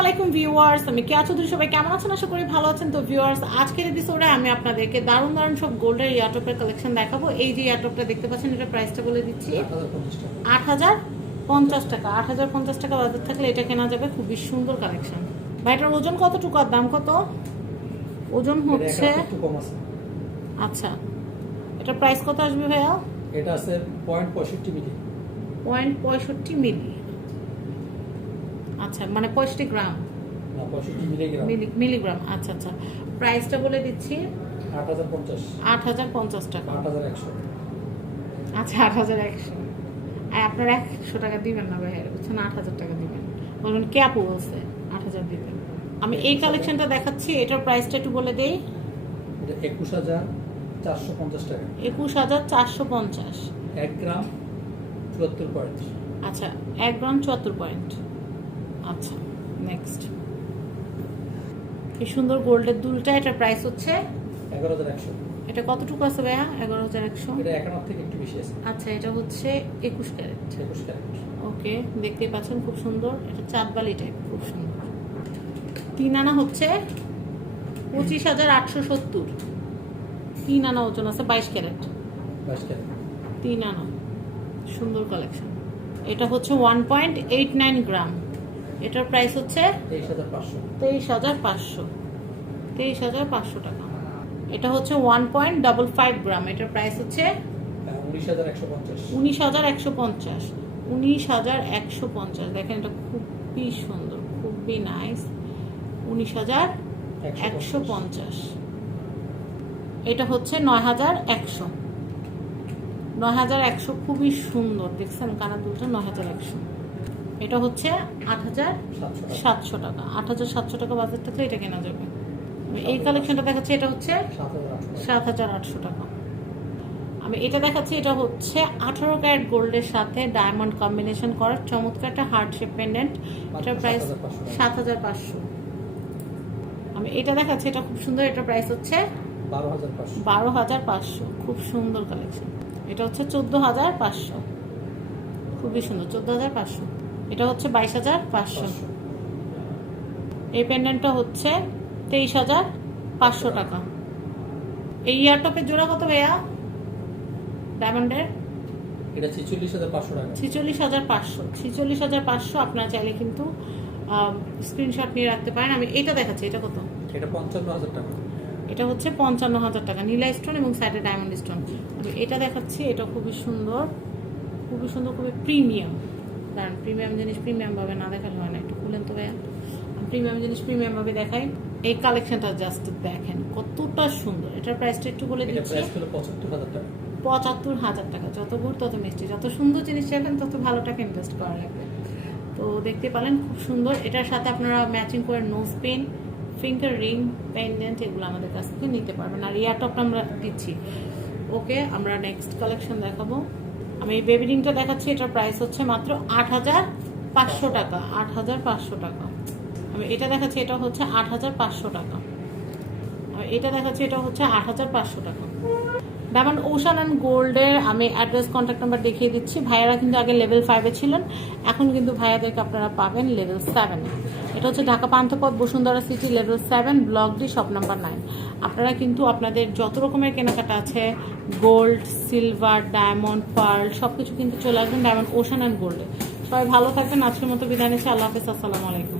আলাইকুম ভিউয়ার্স আমি কেয়া চৌধুরী সবাই কেমন আছেন? আশা করি ভালো আছেন। তো ভিউয়ার্স আজকের এপিসোডে আমি আপনাদেরকে দারুণ দারুণ সব গোল্ডের ইয়ারটপের কালেকশন দেখাবো। এই যে ইয়ারটপটা দেখতে পাচ্ছেন এটা প্রাইসটা বলে দিচ্ছি। আট হাজার পঞ্চাশ টাকা আট হাজার পঞ্চাশ টাকা বাজার থাকলে এটা কেনা যাবে খুবই সুন্দর কালেকশন ভাইটার ওজন কতটুকু আর দাম কত? ওজন হচ্ছে আচ্ছা এটা প্রাইস কত আসবে ভাইয়া? এটা আছে পয়েন্ট পঁয়ষট্টি মিলি। পয়েন্ট পঁয়ষট্টি মিলি। আচ্ছা মানে পঁয়ষট্টি গ্রাম। মিলিগ্রাম। মিলি- মিলিগ্রাম আচ্ছা আচ্ছা। প্রাইসটা বলে দিচ্ছি? আট হাজার পঞ্চাশ। টাকা। আচ্ছা আট হাজার একশো। আপনার একশো টাকা দিবেন না ভাই বুঝছেন? আট হাজার টাকা দিবেন। বলবেন কে আপু বলছে? আট হাজার দিবেন। আমি এই কালেকশনটা দেখাচ্ছি এটার প্রাইসটা একটু বলে দেই। একুশ হাজার চারশো পঞ্চাশ টাকা। একুশ হাজার চারশো পঞ্চাশ। এক গ্রাম চুয়াত্তর পয়েন্ট। আচ্ছা এক গ্রাম চুয়াত্তর পয়েন্ট। আচ্ছা নেক্সট কি সুন্দর গোল্ডের দুলটা এটার প্রাইস হচ্ছে? এগারো হাজার একশো। এটা কতটুকু আছে ভাইয়া? এগারো হাজার একশো? এটা একান্ন থেকে একটু বেশি আছে। আচ্ছা এটা হচ্ছে একুশ ক্যারেট একুশ ক্যারেট ওকে দেখতে পাচ্ছেন খুব সুন্দর। এটা চাঁদবালি টাইপ খুব সুন্দর। তিন আনা হচ্ছে পঁচিশ হাজার আটশো সত্তর। তিন আনা ওজন আছে বাইশ ক্যারেট বাইশ ক্যারেট তিন আনা। সুন্দর কালেকশন এটা হচ্ছে one point eight nine gram এটার প্রাইস হচ্ছে তেইশ হাজার পাঁচশো। তেইশ হাজার পাঁচশো। টাকা। এটা হচ্ছে one point double five gram এটার প্রাইস হচ্ছে উনিশ হাজার একশো পঞ্চাশ। উনিশ হাজার একশো পঞ্চাশ। উনিশ হাজার একশো পঞ্চাশ। দেখেন এটা খুবই সুন্দর খুবই নাইস উনিশ হাজার একশো পঞ্চাশ। এটা হচ্ছে নয় হাজার একশো। নয় হাজার একশো খুবই সুন্দর। দেখছেন কানের দুলটা নয় হাজার একশো। এটা হচ্ছে আট হাজার সাতশো টাকা। আট হাজার সাতশো টাকা বাজার থাকলে এটা কেনা যাবে। এই কালেকশনটা দেখাচ্ছি এটা হচ্ছে সাত হাজার আটশো টাকা। আমি এটা দেখাচ্ছি এটা হচ্ছে আঠারো ক্যারেট গোল্ডের সাথে ডায়মন্ড কম্বিনেশন করা চমৎকার একটা হার্ট শেপ পেন্ডেন্ট এটার প্রাইস সাত হাজার পাঁচশো। আমি এটা দেখাচ্ছি এটা খুব সুন্দর এটার প্রাইস হচ্ছে বারো হাজার পাঁচশো। খুব সুন্দর কালেকশন এটা হচ্ছে চোদ্দ হাজার পাঁচশো। খুবই সুন্দর চোদ্দ হাজার পাঁচশো। এটা হচ্ছে বাইশ হাজার পাঁচশো। এই পেন্ডেন্টটা হচ্ছে তেইশ হাজার পাঁচশো টাকা। এই ইয়ারটপের জোড়া কত ভাইয়া? ডায়মন্ডের এটা ছেচল্লিশ হাজার পাঁচশো টাকা। ছিচল্লিশ হাজার পাঁচশো। ছিচল্লিশ হাজার পাঁচশো আপনারা চাইলে কিন্তু স্ক্রিনশট নিয়ে রাখতে পারেন। আমি এটা দেখাচ্ছি এটা কত? এটা পঞ্চান্ন হাজার টাকা। এটা হচ্ছে পঞ্চান্ন হাজার টাকা নীলা স্টোন এবং সাইডে ডায়মন্ড স্টোন এটা দেখাচ্ছি এটা খুবই সুন্দর খুবই সুন্দর খুবই প্রিমিয়াম কারণ প্রিমিয়াম জিনিস প্রিমিয়াম ভাবে না দেখালে হয় না একটু খুলেন তো ভাইয়া। প্রিমিয়াম জিনিস প্রিমিয়াম ভাবে দেখাই। এই কালেকশনটা জাস্ট দেখেন কতটা সুন্দর। এটার প্রাইসটা একটু বলে এটা দিচ্ছি। প্রাইস হলো পঁচাত্তর হাজার টাকা। যত গুড় তত মিষ্টি। যত সুন্দর জিনিস চাইবেন তত ভালো টাকা ইনভেস্ট করা লাগবে। তো দেখতে পেলেন খুব সুন্দর। এটার সাথে আপনারা ম্যাচিং করে nose pin finger ring pendant এগুলো আমাদের কাছ থেকে নিতে পারবেন। আর ইয়ারটপটা আমরা দিচ্ছি। ওকে আমরা নেক্সট কালেকশন দেখাবো। আমি বেবি রিংটা দেখাচ্ছি, এটার প্রাইস হচ্ছে মাত্র আট হাজার পাঁচশো টাকা, আট হাজার পাঁচশো টাকা। আমি এটা দেখাচ্ছি, এটা হচ্ছে আট হাজার পাঁচশো টাকা। আর এটা দেখাচ্ছি, এটা হচ্ছে আট হাজার পাঁচশো টাকা। ডায়মন্ড ওশান অ্যান্ড গোল্ডের আমি অ্যাড্রেস কন্ট্যাক্ট নাম্বার দেখিয়ে দিচ্ছি। ভাইয়ারা কিন্তু আগে লেভেল ফাইভে ছিলেন। এখন কিন্তু ভাইয়াদেরকে আপনারা পাবেন লেভেল সেভেনে এটা হচ্ছে Dhaka Panthapath Bashundhara city level seven block D shop number nine আপনারা কিন্তু আপনাদের যত রকমের কেনাকাটা আছে গোল্ড সিলভার ডায়মন্ড পার্ল সব কিছু কিন্তু চলে আসবেন ডায়মন্ড ওশান অ্যান্ড গোল্ডে সবাই ভালো থাকবেন। আজকের মতো নিচ্ছি। আল্লাহ হাফিজ। আসসালামু আলাইকুম।